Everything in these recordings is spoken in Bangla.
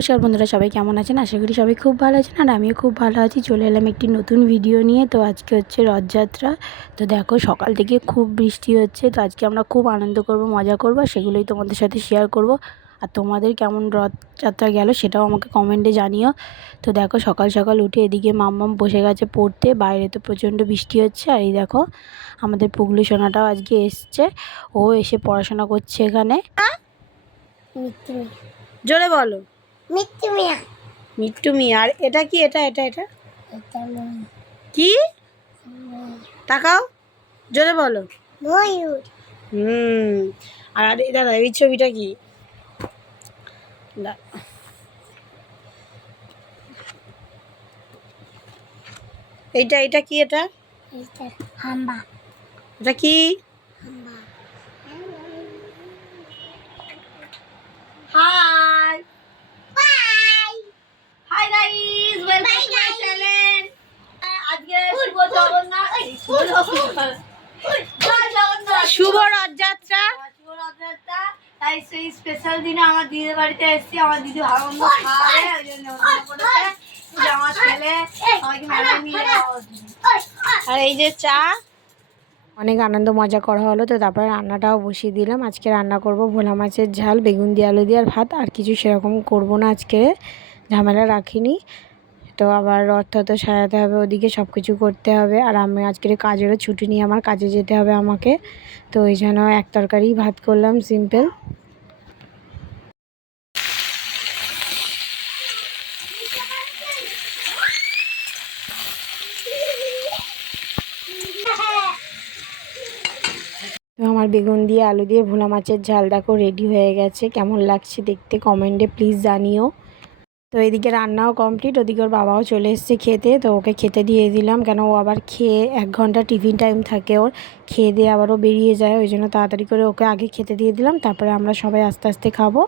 নমস্কার বন্ধুরা, সবাই কেমন আছেন? আশা করি সবাই খুব ভালো আছেন আর আমিও খুব ভালো আছি। চলে এলাম একটি নতুন ভিডিও নিয়ে। তো আজকে হচ্ছে রথযাত্রা। তো দেখো সকাল থেকে খুব বৃষ্টি হচ্ছে। তো আজকে আমরা খুব আনন্দ করব, মজা করব, সেগুলোই তোমাদের সাথে শেয়ার করব। আর তোমাদের কেমন রথযাত্রা গেল সেটাও আমাকে কমেন্টে জানিও। তো দেখো সকাল সকাল উঠে এদিকে মাম্মাম বসে গেছে পড়তে। বাইরে তো প্রচণ্ড বৃষ্টি হচ্ছে। আর এই দেখো আমাদের পুগলু সোনাটাও আজকে এসছে, ও এসে পড়াশোনা করছে এখানে। জোরে বলো। মিট্টু মিয়া। মিট্টু মিয়া। আর এটা কি? এটা এটা এটা কি? তাকাও, জোরে বলো। ময়ূর। আর দাদা এই ছবিটা কি? এইটা এটা কি? এটা হাম্বা। এটা কি? হাম্বা। Hi hi guys, welcome to my channel. আজকে শুভ রথযাত্রা। তাই সেই স্পেশাল দিনে আমার দিদির বাড়িতে এসেছি। আমার দিদি ভালো মন্দ খাওয়াবে, ওই জন্য আমার ছেলে সবাইকে মেলা নিয়ে। আর এই যে চা, অনেক আনন্দ মজা করা হলো। তো তারপরে রান্নাটাও বসিয়ে দিলাম। আজকে রান্না করব ভোলা মাছের ঝাল, বেগুন দিয়ে আলু দিয়ে আর ভাত। আর কিছু সেরকম করব না, আজকে ঝামেলা রাখিনি। তো আবার রথ তো সাজাতে হবে, ওদিকে সব কিছু করতে হবে। আর আমি আজকের কাজেরও ছুটি নিয়ে আমার কাজে যেতে হবে আমাকে। তো ওই জন্য এক তরকারি ভাত করলাম, সিম্পল। তো আমার বেগুন দিয়ে আলু দিয়ে ভোলা মাছের ঝাল দেখো রেডি হয়ে গেছে। কেমন লাগছে দেখতে কমেন্টে প্লিজ জানিও। তো এদিকে রান্নাও কমপ্লিট, ওদিকে ওর বাবাও চলে এসেছে খেতে। তো ওকে খেতে দিয়ে দিলাম, কেন ও আবার খেয়ে 1 ঘন্টা টিফিন টাইম থাকে ওর, খেয়ে দিয়ে আবারও বেরিয়ে যায়। ওই জন্য তাড়াতাড়ি করে ওকে আগে খেতে দিয়ে দিলাম, তারপরে আমরা সবাই আস্তে আস্তে খাবো।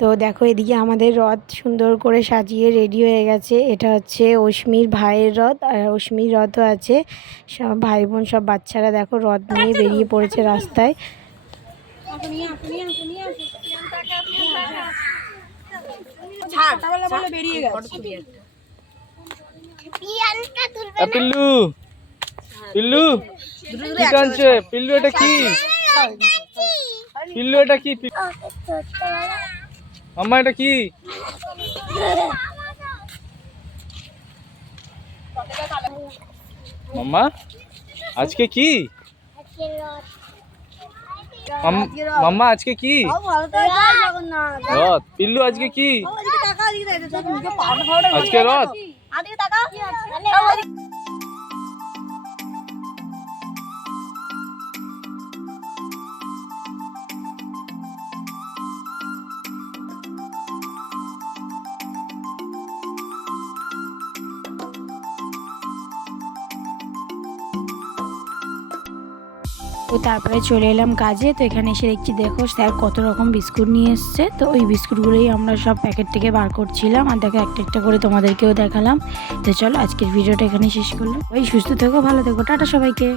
তো দেখো এদিকে আমাদের রথ সুন্দর করে সাজিয়ে রেডি হয়ে গেছে। এটা হচ্ছে অশ্মির ভাইয়ের রথ, আর অশ্মির রথও আছে। সব ভাই বোন সব বাচ্চারা দেখো রথ নিয়ে বেরিয়ে পড়েছে রাস্তায়। পিল্লু পিল্লু কি টানছে? পিল্লু এটা কি? পিল্লু এটা কি? মাম্মা এটা কি? মাম্মা আজকে কি? মাম্মা আজকে কি রথ? পিল্লু আজকে কি? আজকে রথ। তো তারপরে চলে এলাম কাজে। তো এখানে এসে দেখছি দেখো স্যার কত রকম বিস্কুট নিয়ে এসছে। তো ওই বিস্কুটগুলোই আমরা সব প্যাকেট থেকে বার করছিলাম, আর দেখো একটা একটা করে তোমাদেরকেও দেখালাম। তো চলো আজকের ভিডিওটা এখানে শেষ করলাম। ওই সুস্থ থেকো, ভালো থেকো, টাটা সবাইকে।